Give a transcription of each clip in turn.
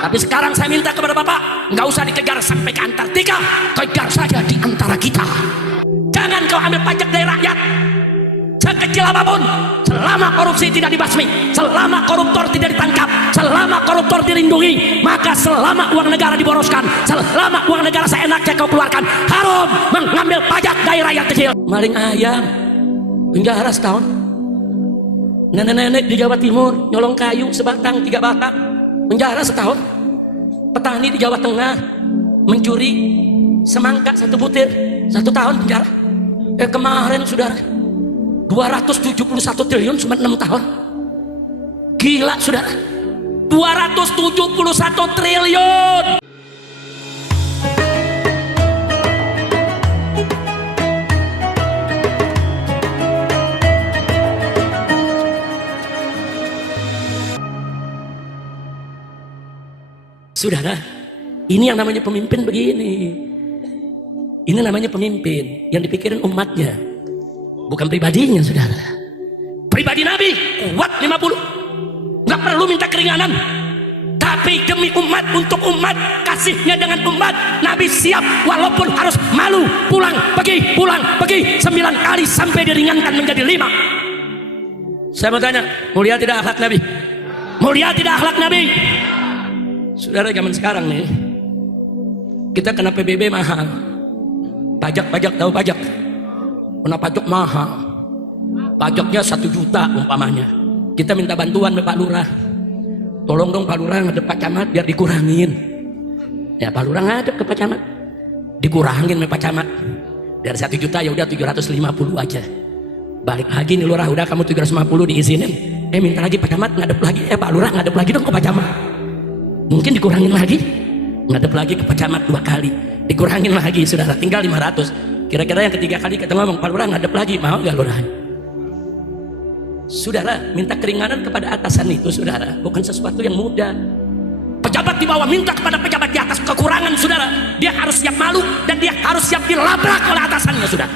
Tapi sekarang saya minta kepada Bapak, nggak usah dikejar sampai ke Antartika, kejar saja di antara kita. Jangan kau ambil pajak dari rakyat sekecil apapun, selama korupsi tidak dibasmi, selama koruptor tidak ditangkap, selama koruptor dilindungi, maka selama uang negara diboroskan, selama uang negara seenaknya kau keluarkan, haram mengambil pajak dari rakyat kecil. Maling ayam penjara setahun. Nenek-nenek di Jawa Timur nyolong kayu sebatang 3 batang penjara setahun. Petani di Jawa Tengah mencuri semangka 1 butir 1 tahun penjara. Kemarin saudara 271 triliun cuma 6 tahun. Gila saudara, 271 triliun. Saudara, ini yang namanya pemimpin begini. Ini namanya pemimpin yang dipikirin umatnya, bukan pribadinya, saudara. Pribadi Nabi kuat 50, nggak perlu minta keringanan. Tapi demi umat, untuk umat, kasihnya dengan umat, Nabi siap walaupun harus malu, pulang pergi 9 kali sampai diringankan menjadi 5. Saya mau tanya, mulia tidak akhlak Nabi? Mulia tidak akhlak Nabi? Saudara, zaman sekarang nih, kita kena PBB mahal, pajak tahu pajak, kena pajak mahal, pajaknya 1 juta umpamanya. Kita minta bantuan ke Pak Lurah, tolong dong Pak Lurah ngadep Pak Camat biar dikurangin. Ya Pak Lurah ngadep ke Pak Camat, dikurangin ke Pak Camat dari 1 juta ya udah 750 aja. Balik lagi nih Lurah, udah kamu 750 diizinin, minta lagi Pak Camat ngadep lagi, Pak Lurah ngadep lagi dong ke Pak Camat. Mungkin dikurangin lagi, ngadep lagi ke Pak Camat 2 kali, dikurangin lagi, saudara, tinggal 500. Kira-kira yang ketiga kali kita ngomong, Pak Lurah ngadep lagi, mau gak Lurah? Saudara, minta keringanan kepada atasan itu, saudara, bukan sesuatu yang mudah. Pejabat di bawah minta kepada pejabat di atas kekurangan, saudara, dia harus siap malu dan dia harus siap dilabrak oleh atasannya, saudara.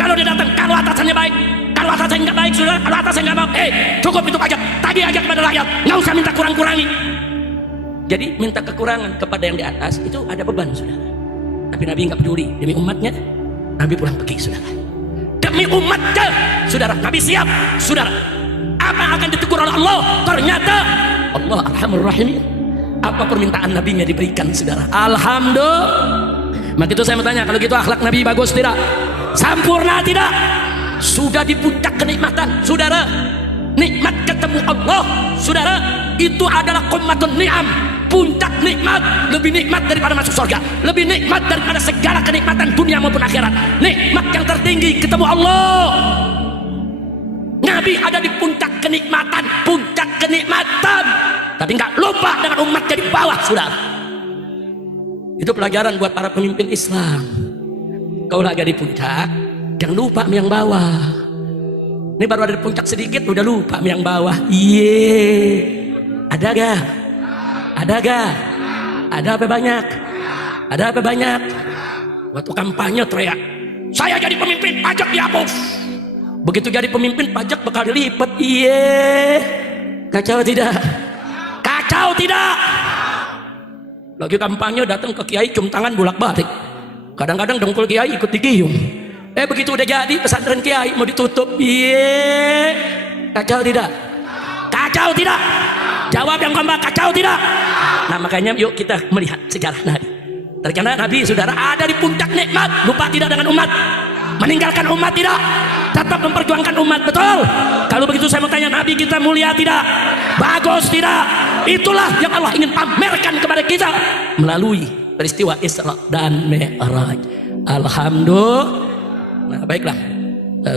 Kalau dia datang, kalau atasannya baik, kalau atasannya nggak baik, saudara, kalau atasannya nggak mau, cukup itu pajak, tagih aja kepada rakyat, nggak usah minta kurang-kurangi. Jadi minta kekurangan kepada yang di atas itu ada beban, saudara. Tapi Nabi nggak peduli, demi umatnya Nabi pulang pergi, saudara. Demi umatnya, saudara, Nabi siap, saudara. Apa yang akan ditegur oleh Allah? Ternyata Allah Arhamur Rahimin. Apa permintaan Nabinya diberikan, saudara? Alhamdulillah. Maka itu saya mau tanya, kalau gitu akhlak Nabi bagus tidak? Sempurna tidak? Sudah di puncak kenikmatan, saudara. Nikmat ketemu Allah, saudara, itu adalah qummatun ni'am. Puncak nikmat, lebih nikmat daripada masuk surga, lebih nikmat daripada segala kenikmatan dunia maupun akhirat. Nikmat yang tertinggi ketemu Allah. Nabi ada di puncak kenikmatan, tapi nggak lupa dengan umatnya di bawah, saudara. Itu pelajaran buat para pemimpin Islam. Kau lagi di puncak, jangan lupa yang bawah. Ini baru ada di puncak sedikit udah lupa yang bawah. Ada gak? Ada gak? Ada apa banyak? Ada apa banyak? Waktu kampanye teriak, saya jadi pemimpin, pajak dihapus. Begitu jadi pemimpin, pajak bakal dilipat. Kacau tidak? Kacau tidak? Lagi kampanye datang ke kiai, cium tangan bolak-balik. Kadang-kadang dengkul kiai ikut digiyung. Begitu udah jadi pesantren kiai mau ditutup, kacau tidak? Kacau tidak? Jawab yang kompak, kacau tidak? Nah makanya yuk kita melihat sejarah Nabi. Ternyata Nabi, saudara, ada di puncak nikmat, lupa tidak dengan umat, meninggalkan umat tidak, tetap memperjuangkan umat, betul? Kalau begitu saya mau tanya, Nabi kita mulia tidak? Bagus tidak? Itulah yang Allah ingin pamerkan kepada kita melalui peristiwa Isra dan Mi'raj. Alhamdulillah. Nah baiklah,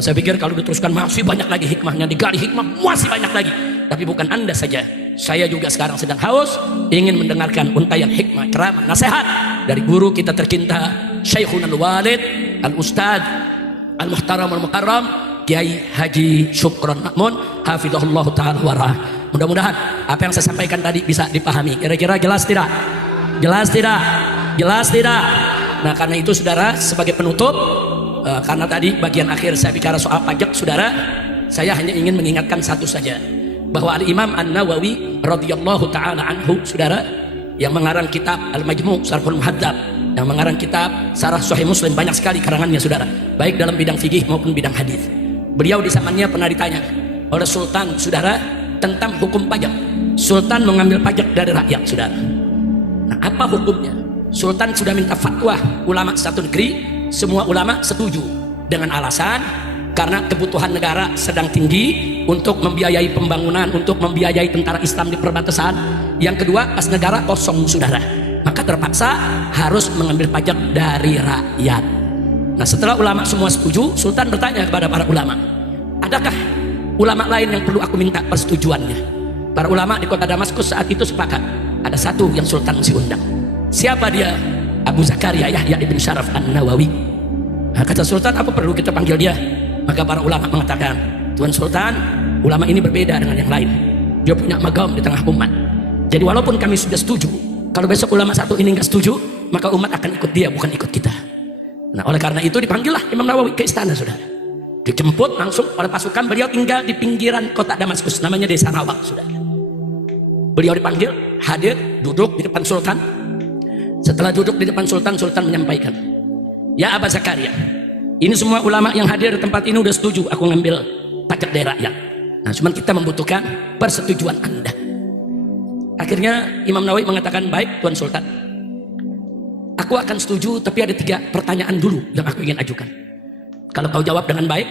saya pikir kalau diteruskan masih banyak lagi hikmahnya, digali hikmah masih banyak lagi. Tapi bukan Anda saja, saya juga sekarang sedang haus ingin mendengarkan untayan hikmah, ceramah, nasihat dari guru kita tercinta, Syekhuna Al-Walid Al-Ustadz Al-Muhtaram Al-Mukarram Kiai Haji Syukron Makmun hafizahullah ta'ala warah. Mudah-mudahan apa yang saya sampaikan tadi bisa dipahami. Kira-kira jelas tidak? Jelas tidak? Jelas tidak? Nah karena itu, saudara, sebagai penutup, karena tadi bagian akhir saya bicara soal pajak, saudara, saya hanya ingin mengingatkan satu saja, bahwa Al-Imam An-Nawawi radhiyallahu ta'ala anhu, saudara, yang mengarang kitab Al-Majmu' Syarhul Muhadzab, yang mengarang kitab Syarah Sahih Muslim, banyak sekali karangannya saudara, baik dalam bidang fikih maupun bidang hadis. Beliau di zamannya pernah ditanya oleh sultan saudara tentang hukum pajak. Sultan mengambil pajak dari rakyat saudara. Nah, apa hukumnya? Sultan sudah minta fatwa ulama satu negeri, semua ulama setuju dengan alasan karena kebutuhan negara sedang tinggi untuk membiayai pembangunan, untuk membiayai tentara Islam di perbatasan. Yang kedua, kas negara kosong saudara, maka terpaksa harus mengambil pajak dari rakyat. Nah, setelah ulama semua setuju, Sultan bertanya kepada para ulama, adakah ulama lain yang perlu aku minta persetujuannya? Para ulama di kota Damaskus saat itu sepakat, ada satu yang Sultan mesti undang. Siapa dia? Abu Zakaria Yahya ibn Syaraf An-Nawawi. Nah, kata Sultan, apa perlu kita panggil dia? Maka para ulama mengatakan, Tuan Sultan, ulama ini berbeda dengan yang lain. Dia punya magam di tengah umat. Jadi walaupun kami sudah setuju, kalau besok ulama satu ini nggak setuju, maka umat akan ikut dia, bukan ikut kita. Nah, oleh karena itu dipanggillah Imam Nawawi ke istana saudara. Dijemput langsung oleh pasukan. Beliau tinggal di pinggiran kota Damaskus, namanya desa Rawak saudara. Beliau dipanggil, hadir, duduk di depan Sultan. Setelah duduk di depan Sultan, Sultan menyampaikan, ya Abu Zakaria, ini semua ulama yang hadir di tempat ini udah setuju aku ngambil pajak dari rakyat. Nah, cuman kita membutuhkan persetujuan Anda. Akhirnya Imam Nawawi mengatakan, baik Tuan Sultan, aku akan setuju, tapi ada 3 pertanyaan dulu yang aku ingin ajukan. Kalau kau jawab dengan baik,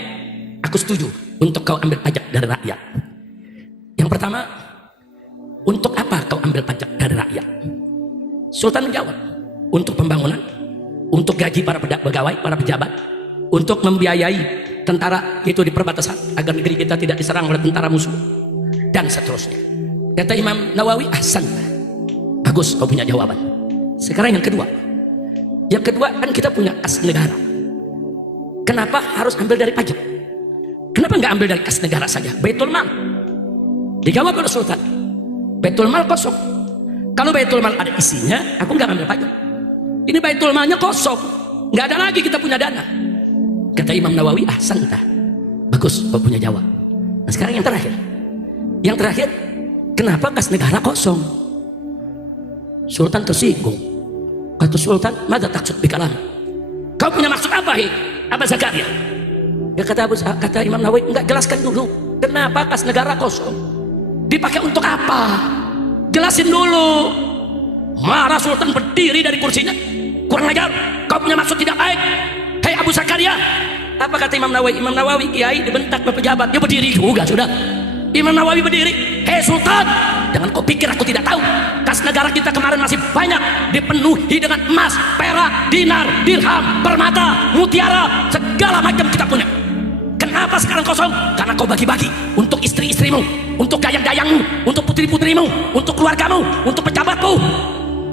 aku setuju untuk kau ambil pajak dari rakyat. Yang pertama, untuk apa kau ambil pajak dari rakyat? Sultan menjawab, untuk pembangunan, untuk gaji para pegawai, para pejabat, untuk membiayai tentara itu di perbatasan agar negeri kita tidak diserang oleh tentara musuh, dan seterusnya. Kata Imam Nawawi, ahsan, bagus kau punya jawaban. Sekarang yang kedua. Yang kedua, kan kita punya kas negara. Kenapa harus ambil dari pajak? Kenapa nggak ambil dari kas negara saja, Baitul Mal? Dijawab oleh Sultan, Baitul Mal kosong. Kalau Baitul Mal ada isinya, aku nggak ambil pajak. Ini Baitul Malnya kosong, nggak ada lagi kita punya dana. Kata Imam Nawawi, ahsan, bagus kau punya jawab. Nah, sekarang yang terakhir. Yang terakhir, kenapa kas negara kosong? Sultan tersinggung. Kata Sultan, mada taksud bikalam? Kau punya maksud apa, Abu Zakaria? Ya kata Imam Nawawi, enggak, jelaskan dulu. Kenapa kas negara kosong? Dipakai untuk apa? Jelasin dulu. Marah Sultan berdiri dari kursinya. Kurang ajar, kau punya maksud tidak baik. Hei Abu Zakaria. Apa kata Imam Nawawi? Imam Nawawi kiai dibentak oleh pejabat, dia berdiri juga sudah. Imam Nawawi berdiri, hei Sultan, jangan kau pikir aku tidak tahu. Kas negara kita kemarin masih banyak, dipenuhi dengan emas, perak, dinar, dirham, permata, mutiara, segala macam kita punya. Kenapa sekarang kosong? Karena kau bagi-bagi untuk istri-istrimu, untuk dayang-dayangmu, untuk putri-putrimu, untuk keluargamu, untuk pejabatmu,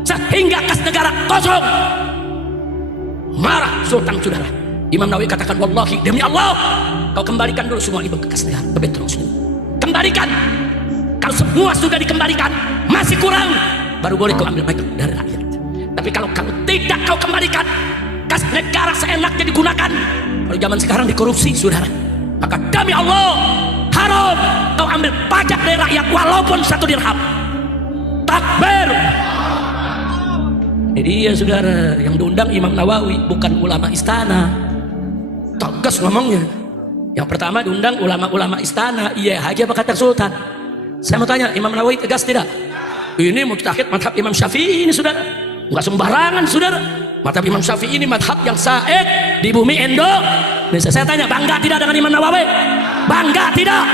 sehingga kas negara kosong. Marah Sultan saudara. Imam Nawawi katakan, wallahi, demi Allah, kau kembalikan dulu semua itu ke kas negara, ke Baitul Muslim. Kembalikan. Kalau semua sudah dikembalikan masih kurang, baru boleh kau ambil pajak dari rakyat. Tapi kalau kamu tidak kau kembalikan, kas negara seenaknya digunakan. Kalau zaman sekarang dikorupsi saudara, maka demi Allah haram kau ambil pajak dari rakyat walaupun 1 dirham. Takbir. Ini dia saudara, yang diundang Imam Nawawi bukan ulama istana. Tegas ngomongnya. Yang pertama diundang ulama-ulama istana. Iya aja apa kata Sultan. Saya mau tanya, Imam Nawawi tegas tidak? Ini mujtahid madhab Imam Syafi'i ini saudara, nggak sembarangan saudara. Madhab Imam Syafi'i ini madhab yang said di bumi Indonesia. Saya tanya, bangga tidak dengan Imam Nawawi? Bangga tidak?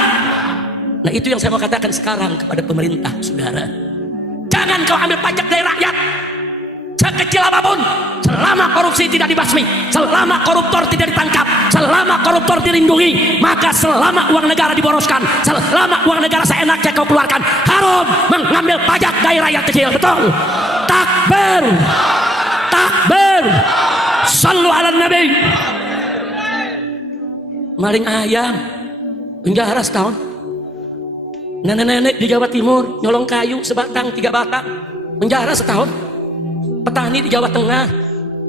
Nah, itu yang saya mau katakan sekarang kepada pemerintah saudara. Jangan kau ambil pajak dari rakyat sekecil apapun, selama korupsi tidak dibasmi, selama koruptor tidak ditangkap, selama koruptor dilindungi, maka selama uang negara diboroskan, selama uang negara seenaknya kau keluarkan, haram mengambil pajak dari rakyat kecil. Betul? Takbir, takbir, sallu ala nabi. Maling ayam penjara setahun. Nenek-nenek di Jawa Timur nyolong kayu sebatang 3 batang penjara setahun. Petani di Jawa Tengah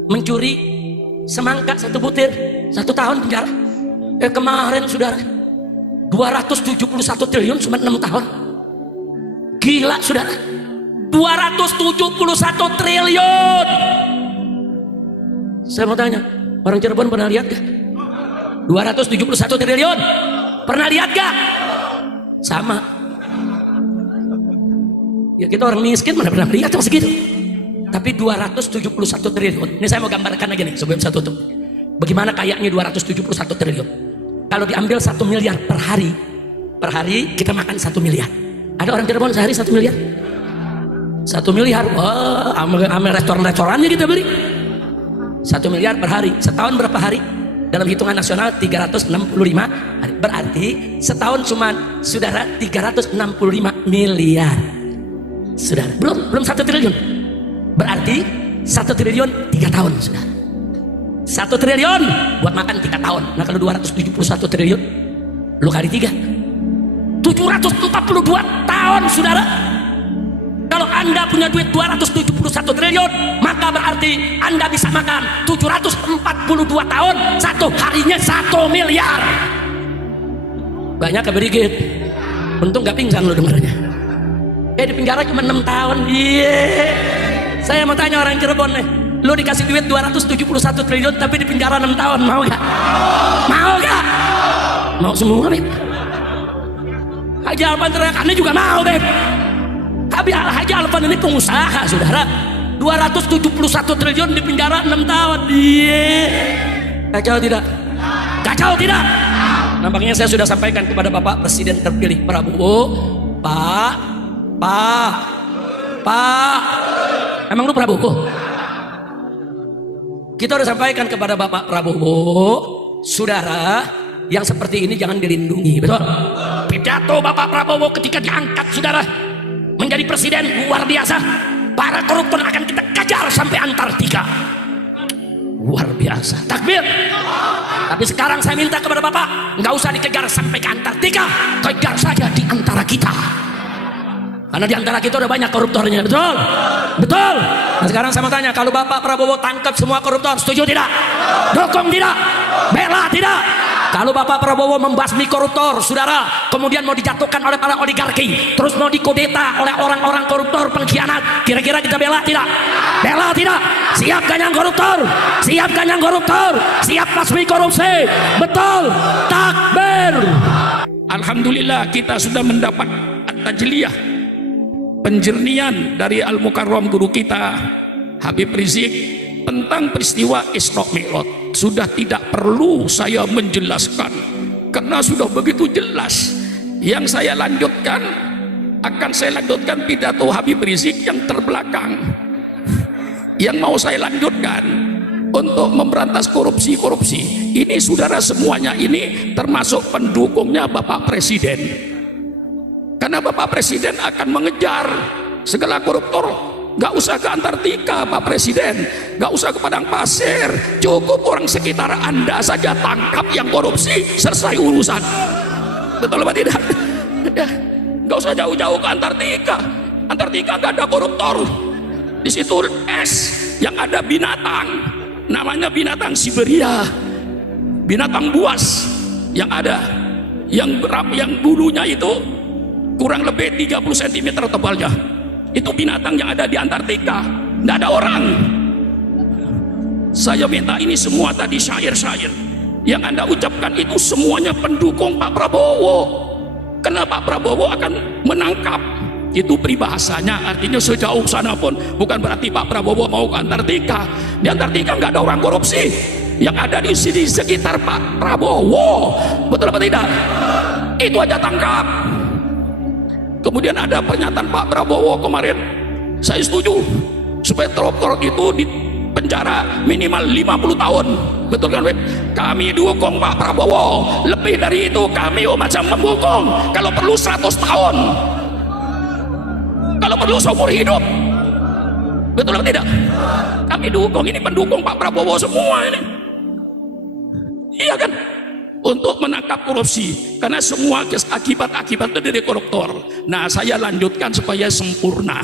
mencuri semangka 1 butir 1 tahun penjara. Kemarin saudara 271 triliun cuma 6 tahun. Gila saudara. 271 triliun. Saya mau tanya, orang Cirebon pernah lihat gak? 271 triliun. Pernah lihat gak? Sama. Ya kita orang miskin mana pernah lihat cuma segitu. Tapi 271 triliun. Ini saya mau gambarkan lagi nih sebelum saya tutup. Bagaimana kayaknya 271 triliun. Kalau diambil 1 miliar per hari kita makan 1 miliar. Ada orang Cirebon sehari 1 miliar? 1 miliar, wah, ambil restoran-restorannya kita beli. 1 miliar per hari, setahun berapa hari? Dalam hitungan nasional 365 hari. Berarti setahun cuma saudara 365 miliar. Saudara, belum 1 triliun. Berarti 1 triliun 3 tahun, saudara. 1 triliun buat makan 3 tahun. Nah kalau 271 triliun, lu kali 3, 742 tahun, saudara. Kalau Anda punya duit 271 triliun, maka berarti Anda bisa makan 742 tahun, satu harinya 1 miliar. Banyak keberigit. Untung gak pingsan lu dengarnya. Di penjara cuma 6 tahun. Saya mau tanya orang Cirebon nih, lu dikasih duit 271 triliun tapi di penjara 6 tahun, mau gak? Mau gak? Mau semua, Beb. Haji Alvan teriakannya juga mau, Beb. Tapi Haji Alvan ini pengusaha, saudara. 271 triliun di penjara 6 tahun. Kacau tidak? Kacau tidak? Nampaknya saya sudah sampaikan kepada Bapak Presiden terpilih Prabowo. Pak, emang lu Prabowo? Kita udah sampaikan kepada Bapak Prabowo, saudara, yang seperti ini jangan dilindungi, betul? Pidato Bapak Prabowo ketika diangkat, saudara, menjadi presiden luar biasa. Para koruptor akan kita kejar sampai Antartika. Luar biasa. Takbir. Tapi sekarang saya minta kepada Bapak, nggak usah dikejar sampai ke Antartika, kejar saja di antara kita. Karena di antara kita udah banyak koruptornya, betul? Betul. Nah sekarang saya mau tanya, kalau Bapak Prabowo tangkap semua koruptor, setuju tidak? Dukung tidak? Bela tidak? Kalau Bapak Prabowo membasmi koruptor, saudara, kemudian mau dijatuhkan oleh para oligarki, terus mau dikudeta oleh orang-orang koruptor pengkhianat, kira-kira kita bela tidak? Bela tidak? Siap ganyang koruptor? Siap ganyang koruptor? Siap basmi korupsi? Betul? Takbir. Alhamdulillah kita sudah mendapat at-tajliyah, penjernihan dari Al-Mukarram guru kita Habib Rizik tentang peristiwa Isra Mi'raj. Sudah tidak perlu saya menjelaskan karena sudah begitu jelas. Yang saya lanjutkan, akan saya lanjutkan pidato Habib Rizik yang terbelakang. Yang mau saya lanjutkan untuk memberantas korupsi. Ini saudara semuanya ini termasuk pendukungnya Bapak Presiden. Karena Bapak Presiden akan mengejar segala koruptor. Gak usah ke Antartika Pak Presiden, gak usah ke Padang Pasir, cukup orang sekitar Anda saja tangkap yang korupsi, selesai urusan. Betul apa tidak? Ya, gak usah jauh-jauh ke Antartika. Antartika gak ada koruptor. Di situ es, yang ada binatang, namanya binatang Siberia, binatang buas yang ada, yang bulunya itu kurang lebih 30 cm tebalnya. Itu binatang yang ada di Antartika. Tidak ada orang. Saya minta ini semua tadi syair-syair yang Anda ucapkan itu semuanya pendukung Pak Prabowo. Karena Pak Prabowo akan menangkap. Itu peribahasanya, artinya sejauh sana pun bukan berarti Pak Prabowo mau ke Antartika. Di Antartika nggak ada orang korupsi. Yang ada di sini sekitar Pak Prabowo. Betul apa tidak? Itu aja tangkap. Kemudian ada pernyataan Pak Prabowo kemarin, saya setuju supaya koruptor itu di penjara minimal 50 tahun. Betul kan, Wib? Kami dukung Pak Prabowo. Lebih dari itu kami macam mendukung. Kalau perlu 100 tahun, kalau perlu seumur hidup. Betul atau tidak? Kami dukung, ini pendukung Pak Prabowo semua ini. Iya kan? Untuk menangkap korupsi, karena semua akibat-akibat dari koruptor. Nah, saya lanjutkan supaya sempurna.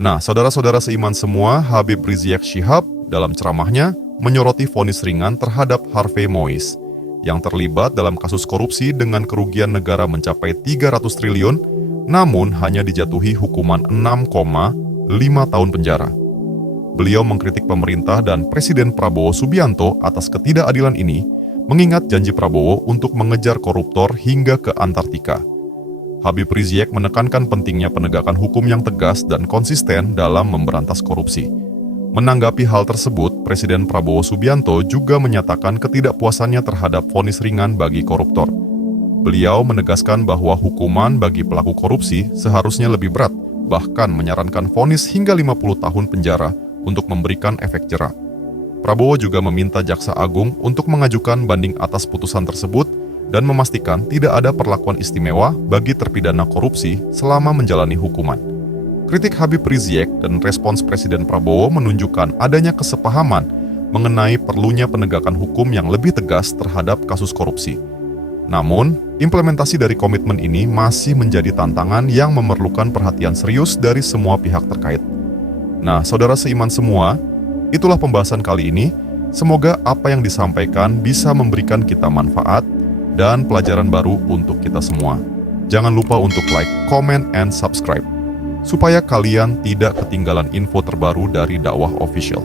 Nah, saudara-saudara seiman semua, Habib Rizik Syihab dalam ceramahnya menyoroti vonis ringan terhadap Harvey Mois yang terlibat dalam kasus korupsi dengan kerugian negara mencapai 300 triliun namun hanya dijatuhi hukuman 6,5 tahun penjara. Beliau mengkritik pemerintah dan Presiden Prabowo Subianto atas ketidakadilan ini, mengingat janji Prabowo untuk mengejar koruptor hingga ke Antartika. Habib Rizik menekankan pentingnya penegakan hukum yang tegas dan konsisten dalam memberantas korupsi. Menanggapi hal tersebut, Presiden Prabowo Subianto juga menyatakan ketidakpuasannya terhadap vonis ringan bagi koruptor. Beliau menegaskan bahwa hukuman bagi pelaku korupsi seharusnya lebih berat, bahkan menyarankan vonis hingga 50 tahun penjara untuk memberikan efek jera. Prabowo juga meminta Jaksa Agung untuk mengajukan banding atas putusan tersebut dan memastikan tidak ada perlakuan istimewa bagi terpidana korupsi selama menjalani hukuman. Kritik Habib Rizik dan respons Presiden Prabowo menunjukkan adanya kesepahaman mengenai perlunya penegakan hukum yang lebih tegas terhadap kasus korupsi. Namun, implementasi dari komitmen ini masih menjadi tantangan yang memerlukan perhatian serius dari semua pihak terkait. Nah, saudara seiman semua, itulah pembahasan kali ini. Semoga apa yang disampaikan bisa memberikan kita manfaat dan pelajaran baru untuk kita semua. Jangan lupa untuk like, comment, and subscribe, supaya kalian tidak ketinggalan info terbaru dari Dakwah Official.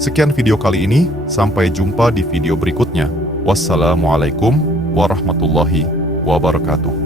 Sekian video kali ini, sampai jumpa di video berikutnya. Wassalamualaikum warahmatullahi wabarakatuh.